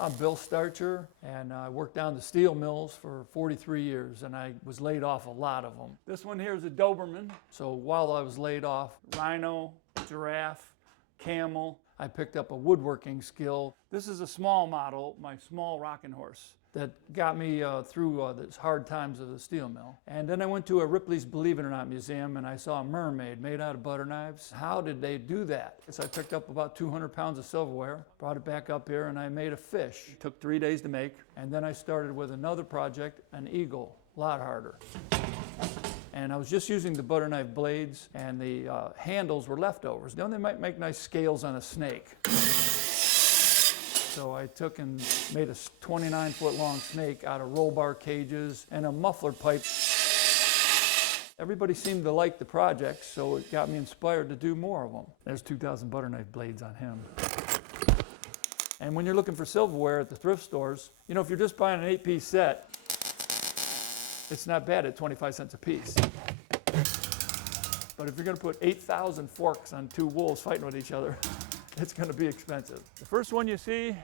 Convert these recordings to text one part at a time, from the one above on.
I'm Bill Starcher, and I worked down the steel mills for 43 years, and I was laid off a lot of them. This one here is a Doberman. So while I was laid off, rhino, giraffe, camel, I picked up a woodworking skill. This is a small model, my small rocking horse, that got me through the hard times of the steel mill. And then I went to a Ripley's Believe It or Not museum, and I saw a mermaid made out of butter knives. How did they do that? So I picked up about 200 pounds of silverware, brought it back up here, and I made a fish. It took 3 days to make. And then I started with another project, an eagle, a lot harder. And I was just using the butter knife blades, and the handles were leftovers. Then they might make nice scales on a snake. So I took and made a 29-foot long snake out of roll bar cages and a muffler pipe. Everybody seemed to like the project, so it got me inspired to do more of them. There's 2,000 butter knife blades on him. And when you're looking for silverware at the thrift stores, you know, if you're just buying an 8-piece set, it's not bad at 25 cents a piece. But if you're going to put 8,000 forks on 2 wolves fighting with each other, it's going to be expensive. The first one you see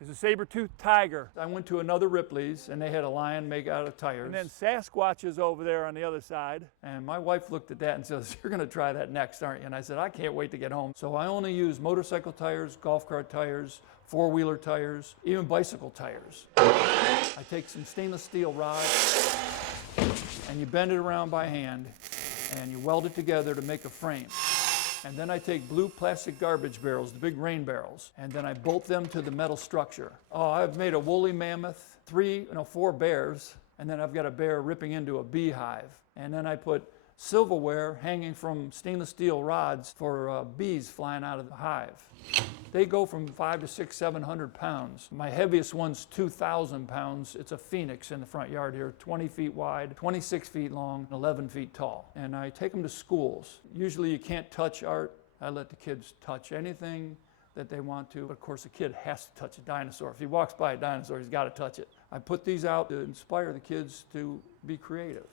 is a saber-toothed tiger. I went to another Ripley's, and they had a lion made out of tires. And then Sasquatch is over there on the other side. And my wife looked at that and says, "You're going to try that next, aren't you?" And I said, "I can't wait to get home." So I only use motorcycle tires, golf cart tires, four-wheeler tires, even bicycle tires. I take some stainless steel rods, and you bend it around by hand, and you weld it together to make a frame. And then I take blue plastic garbage barrels, the big rain barrels, and then I bolt them to the metal structure. Oh, I've made a woolly mammoth, 4 bears, and then I've got a bear ripping into a beehive. And then I put silverware hanging from stainless steel rods for bees flying out of the hive. They go from 500 to 600, 700 pounds. My heaviest one's 2,000 pounds. It's a phoenix in the front yard here, 20 feet wide, 26 feet long, 11 feet tall. And I take them to schools. Usually you can't touch art. I let the kids touch anything that they want to. But of course, a kid has to touch a dinosaur. If he walks by a dinosaur, he's got to touch it. I put these out to inspire the kids to be creative.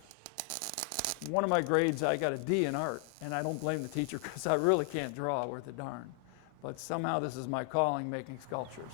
One of my grades, I got a D in art, and I don't blame the teacher because I really can't draw worth a darn. But somehow this is my calling, making sculptures.